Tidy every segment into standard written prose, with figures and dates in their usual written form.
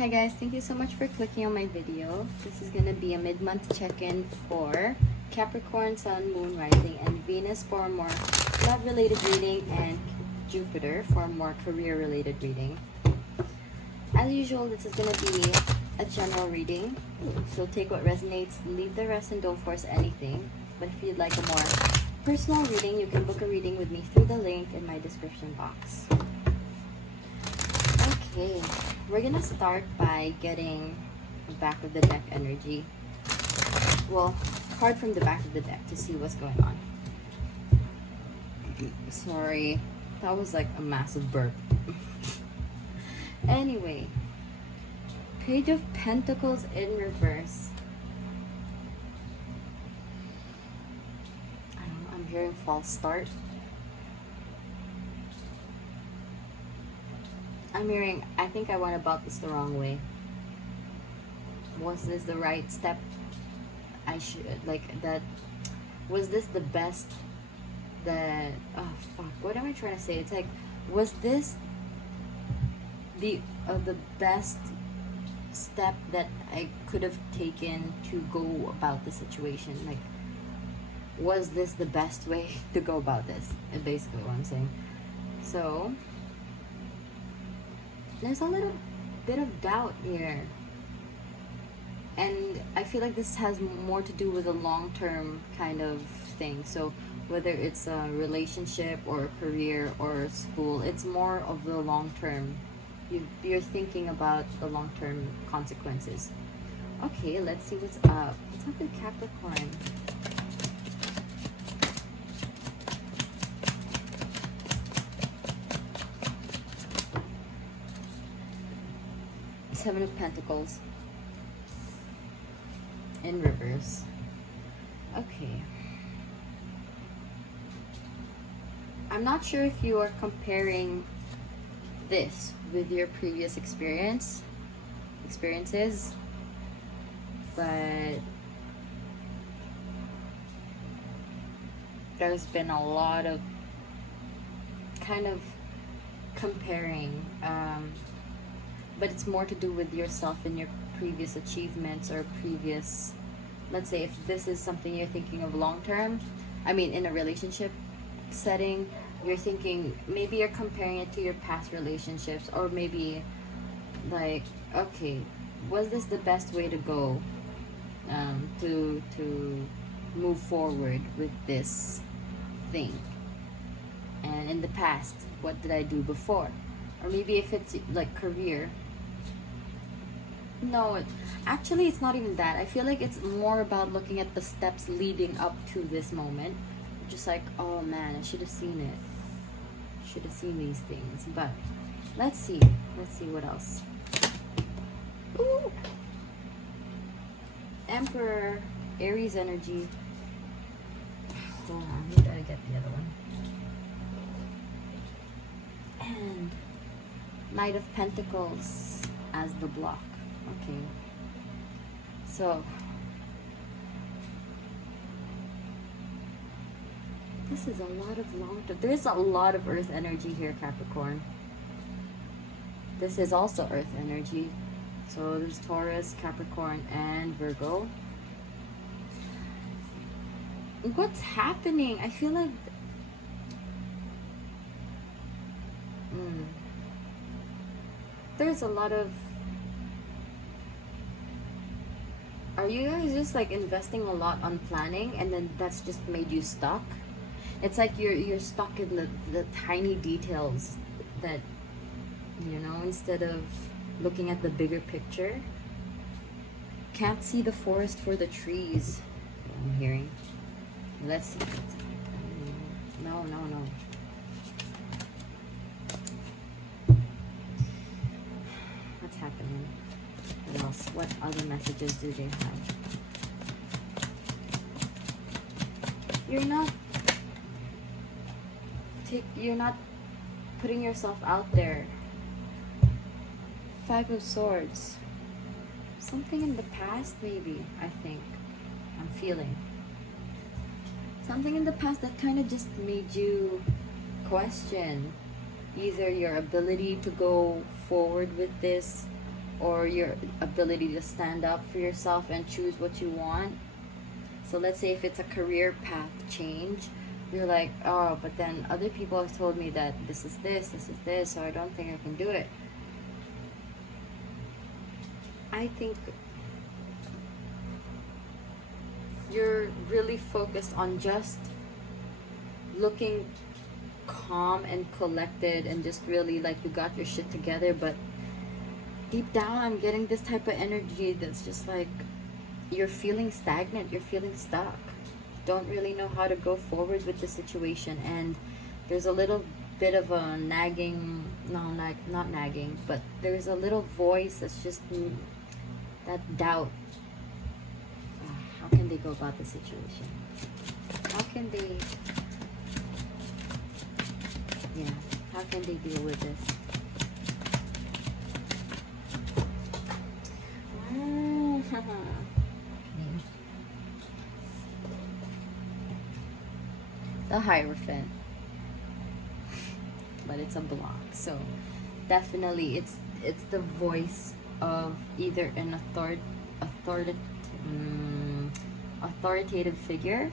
Hi guys, thank you so much for clicking on my video. This is gonna be a mid-month check-in for Capricorn Sun, Moon, Rising, and Venus for more love-related reading, and Jupiter for more career-related reading. As usual, this is gonna be a general reading, so take what resonates, leave the rest, and don't force anything. But if you'd like a more personal reading, you can book a reading with me through the link in my description box. Okay, we're gonna start by getting the back of the deck energy. Well, card from the back of the deck to see what's going on. Sorry, that was like a massive burp. Anyway, Page of Pentacles in reverse. I don't know, I'm hearing false start. I'm hearing, I think I went about this the wrong way. Was this the right step? I should, like, that, was this the best, that, oh fuck, what am I trying to say? It's like, was this the best step that I could have taken to go about the situation? Like, was this the best way to go about this? Is basically what I'm saying. So, there's a little bit of doubt here. And I feel like this has more to do with a long-term kind of thing. So whether it's a relationship or a career or school, it's more of the long-term. You're thinking about the long-term consequences. Okay, let's see what's up. What's up with Capricorn? Seven of Pentacles in reverse. Okay. I'm not sure if you are comparing this with your previous experiences, but there's been a lot of kind of comparing, but it's more to do with yourself and your previous achievements or previous, let's say if this is something you're thinking of long term, I mean in a relationship setting, you're thinking, maybe you're comparing it to your past relationships, or maybe like, okay, was this the best way to go to move forward with this thing? And in the past, what did I do before? Or maybe if it's like career. No, actually it's not even that. I feel like it's more about looking at the steps leading up to this moment. Just like, oh man, I should have seen it. Should have seen these things. But let's see. Let's see what else. Ooh. Emperor, Aries energy. Hold on, we gotta get the other one. And Knight of Pentacles as the block. Okay, so this is a lot of long-term. There's a lot of earth energy here, Capricorn. This is also earth energy. So there's Taurus, Capricorn, and Virgo. What's happening? I feel like there's a lot of, are you guys just like investing a lot on planning and then that's just made you stuck? It's like you're stuck in the tiny details that, you know, instead of looking at the bigger picture. Can't see the forest for the trees, I'm hearing. Let's see. No. What's happening? What else? What other messages do they have? You're not putting yourself out there. Five of Swords. Something in the past, maybe, I think. I'm feeling. Something in the past that kind of just made you question either your ability to go forward with this or your ability to stand up for yourself and choose what you want. So let's say if it's a career path change, you're like, oh, but then other people have told me that this is this, so I don't think I can do it. I think you're really focused on just looking calm and collected and just really like you got your shit together, but deep down I'm getting this type of energy that's just like you're feeling stagnant, you're feeling stuck, don't really know how to go forward with the situation, and there's a little bit of a nagging, not nagging, but there's a little voice that's just that doubt. How can they go about the situation? How can they, yeah, how can they deal with this? The Hierophant, but it's a block, so definitely it's the voice of either an authoritative figure,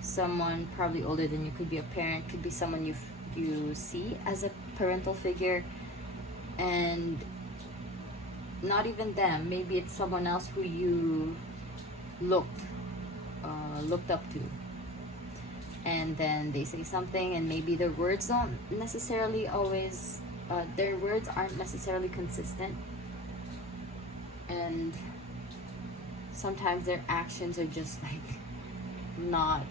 someone probably older than you, could be a parent, could be someone you see as a parental figure, and not even them, maybe it's someone else who you looked up to, and then they say something and maybe their words don't necessarily always their words aren't necessarily consistent, and sometimes their actions are just like not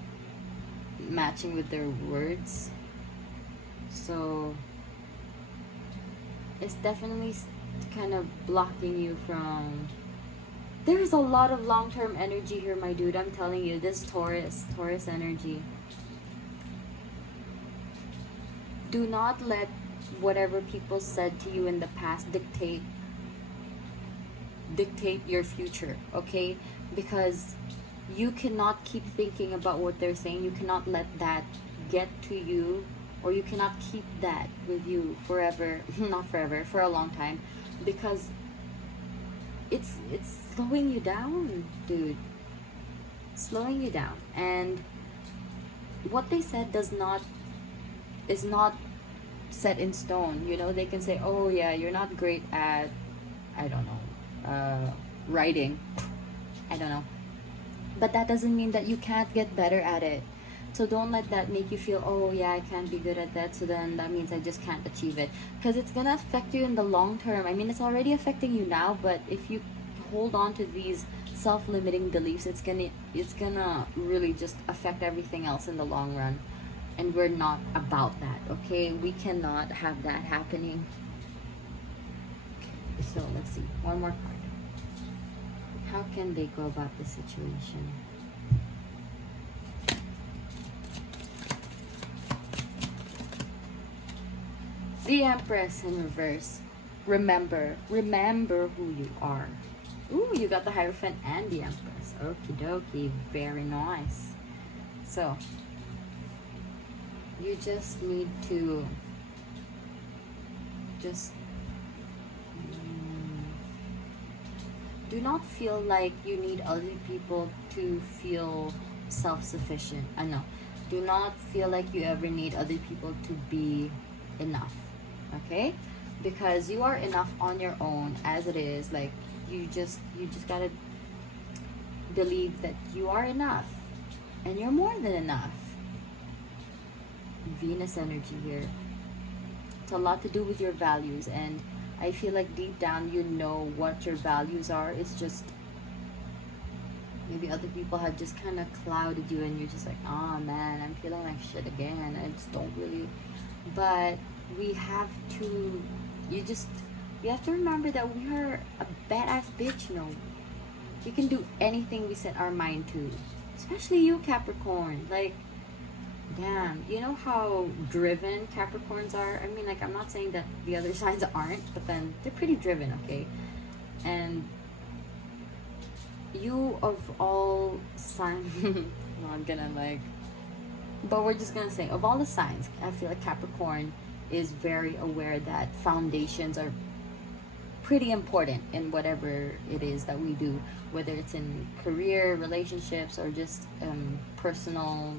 matching with their words. So it's definitely kind of blocking you from, there's a lot of long-term energy here, my dude. I'm telling you, this Taurus energy. Do not let whatever people said to you in the past dictate your future, okay? Because you cannot keep thinking about what they're saying. You cannot let that get to you, or you cannot keep that with you forever. Not forever, for a long time, because it's slowing you down, dude. Slowing you down. And what they said is not set in stone. You know, they can say, oh yeah, you're not great at, I don't know, writing, I don't know, but that doesn't mean that you can't get better at it. So don't let that make you feel, oh yeah, I can't be good at that, so then that means I just can't achieve it, because it's gonna affect you in the long term. I mean, it's already affecting you now, but if you hold on to these self-limiting beliefs, it's gonna really just affect everything else in the long run, and we're not about that, okay? We cannot have that happening. Okay, so let's see, one more card. How can they go about the situation? The Empress in reverse. Remember who you are. Ooh, you got the Hierophant and the Empress. Okie dokie, very nice. So you just need to do not feel like you need other people to feel self-sufficient. No, do not feel like you ever need other people to be enough, okay? Because you are enough on your own as it is. Like, you just gotta believe that you are enough, and you're more than enough. Venus energy here. It's a lot to do with your values, and I feel like deep down you know what your values are. It's just maybe other people have just kind of clouded you, and you're just like, oh man, I'm feeling like shit again. I just don't really. But we have to, you have to remember that we are a badass bitch, you know. We can do anything we set our mind to. Especially you, Capricorn. Like, damn, you know how driven Capricorns are? I mean, like, I'm not saying that the other signs aren't, but then they're pretty driven, okay? And you, of all signs, not gonna like, but we're just gonna say, of all the signs, I feel like Capricorn is very aware that foundations are pretty important in whatever it is that we do, whether it's in career, relationships, or just personal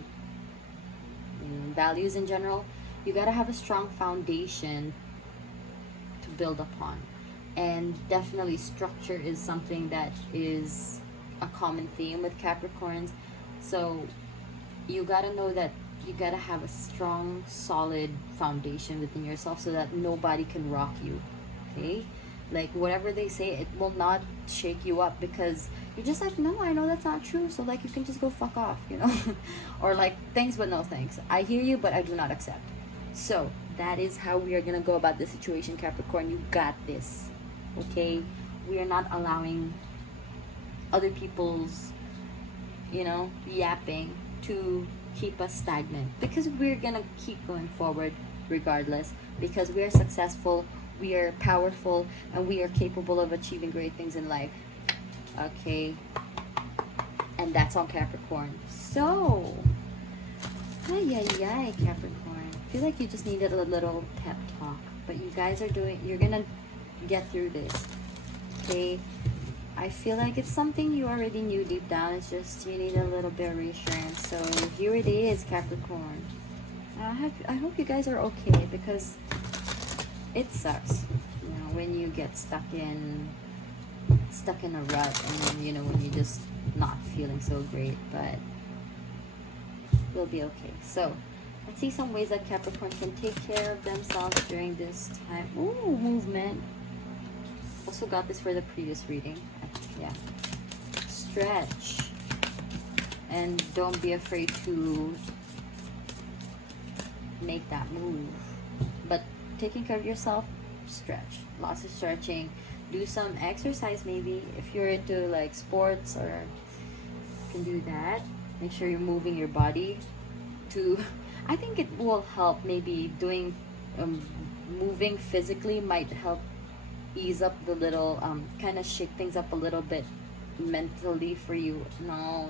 values in general. You gotta have a strong foundation to build upon. And definitely structure is something that is a common theme with Capricorns. So you gotta know that you gotta have a strong, solid foundation within yourself so that nobody can rock you. Okay? Like whatever they say, it will not shake you up, because you're just like, no, I know that's not true. So like you can just go fuck off, you know? Or like, thanks but no thanks. I hear you, but I do not accept. So that is how we are gonna go about this situation, Capricorn. You got this. Okay? We are not allowing other people's, you know, yapping to keep us stagnant, because we're gonna keep going forward regardless, because we are successful, we are powerful, and we are capable of achieving great things in life. Okay? And that's on Capricorn. So, ay, Capricorn. I feel like you just needed a little pep talk, but you guys are you're gonna get through this. Okay? I feel like it's something you already knew deep down. It's just you need a little bit of reassurance. So here it is, Capricorn. I hope you guys are okay, because it sucks, you know, when you get stuck in a rut, and then, you know, when you're just not feeling so great. But we'll be okay. So let's see some ways that Capricorn can take care of themselves during this time. Ooh, movement. Also got this for the previous reading. Yeah. Stretch. And don't be afraid to make that move. But taking care of yourself, stretch. Lots of stretching. Do some exercise maybe. If you're into like sports, or you can do that. Make sure you're moving your body to, I think it will help. Maybe doing moving physically might help ease up the little kind of shake things up a little bit mentally for you. No,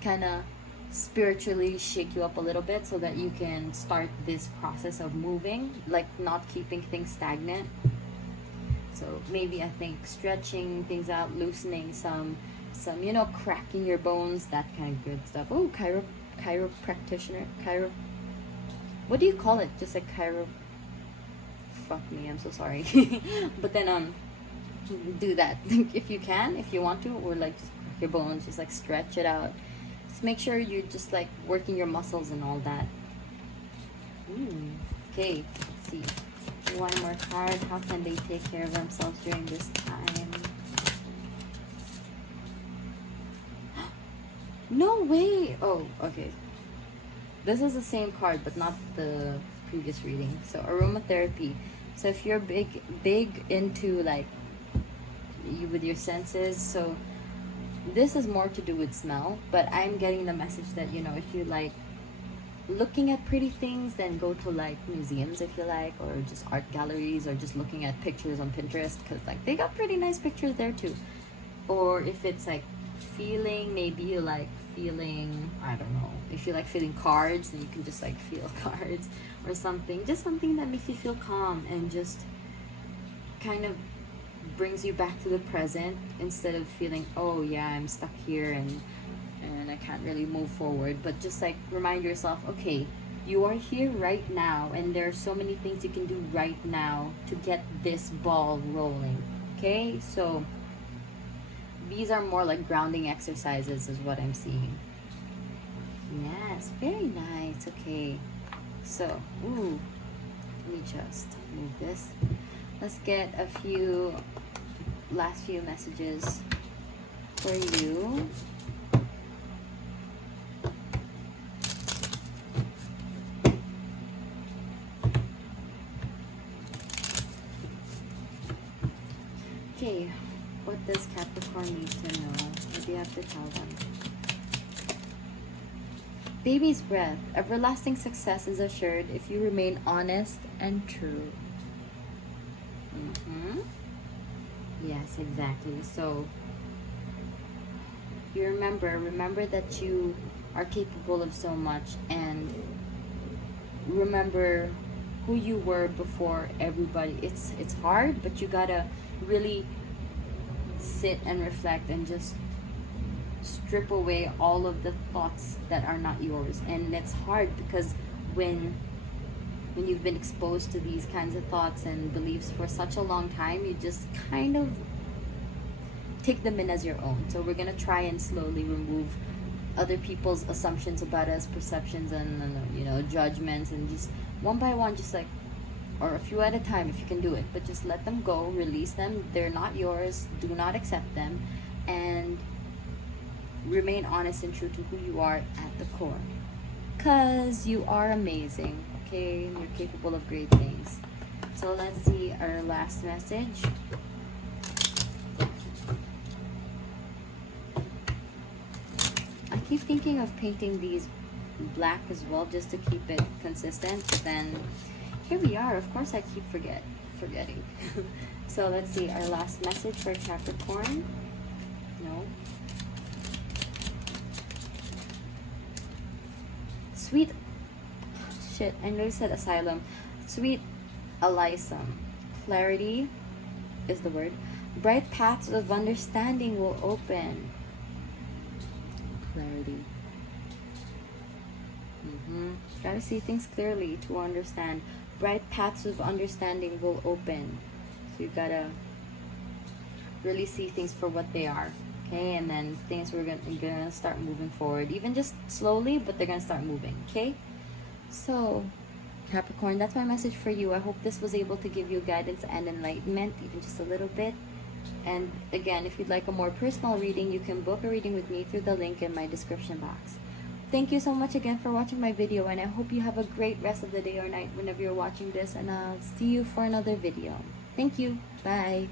kind of spiritually shake you up a little bit, so that you can start this process of moving, like not keeping things stagnant. So maybe I think stretching things out, loosening some you know, cracking your bones, that kind of good stuff. Oh, chiropractor, what do you call it? Just like fuck me, I'm so sorry. But then do that if you can, if you want to, or like just crack your bones, just like stretch it out. Just make sure you're just like working your muscles and all that. Okay, let's see. One more card. How can they take care of themselves during this time? No way! Oh, okay. This is the same card, but not the previous reading. So aromatherapy. So if you're big into like with your senses, so this is more to do with smell, but I'm getting the message that, you know, if you like looking at pretty things, then go to like museums if you like, or just art galleries, or just looking at pictures on Pinterest, because like they got pretty nice pictures there too. Or if it's like feeling, maybe you like feeling, I don't know, if you like feeling cards, then you can just like feel cards or something, just something that makes you feel calm and just kind of brings you back to the present, instead of feeling, oh yeah, I'm stuck here and I can't really move forward. But just like remind yourself, okay, you are here right now, and there are so many things you can do right now to get this ball rolling. Okay, so these are more like grounding exercises is what I'm seeing. Yes, very nice. Okay, so let me just move this. Let's get a last few messages for you. Okay, what does Capricorn need to know? What do you have to tell them? Baby's breath. Everlasting success is assured if you remain honest and true. Yes, exactly. So you remember that you are capable of so much, and remember who you were before everybody. It's hard, but you gotta really sit and reflect and just strip away all of the thoughts that are not yours. And it's hard because when you've been exposed to these kinds of thoughts and beliefs for such a long time, you just kind of take them in as your own. So we're gonna try and slowly remove other people's assumptions about us, perceptions, and judgments, and just one by one, just like, or a few at a time if you can do it, but just let them go, release them. They're not yours. Do not accept them, and remain honest and true to who you are at the core, because you are amazing, okay, and you're capable of great things. So let's see our last message. I keep thinking of painting these black as well, just to keep it consistent, but then here we are. Of course I keep forgetting. So let's see our last message for Capricorn. No. Sweet shit, I know you said asylum. Sweet Elysum. Clarity is the word. Bright paths of understanding will open. Clarity. Gotta see things clearly to understand. Bright paths of understanding will open. So you gotta really see things for what they are. Okay, and then things we're gonna start moving forward, even just slowly, but they're gonna start moving. Okay, so Capricorn, that's my message for you. I hope this was able to give you guidance and enlightenment, even just a little bit. And again, if you'd like a more personal reading, you can book a reading with me through the link in my description box. Thank you so much again for watching my video, and I hope you have a great rest of the day or night whenever you're watching this, and I'll see you for another video. Thank you. Bye.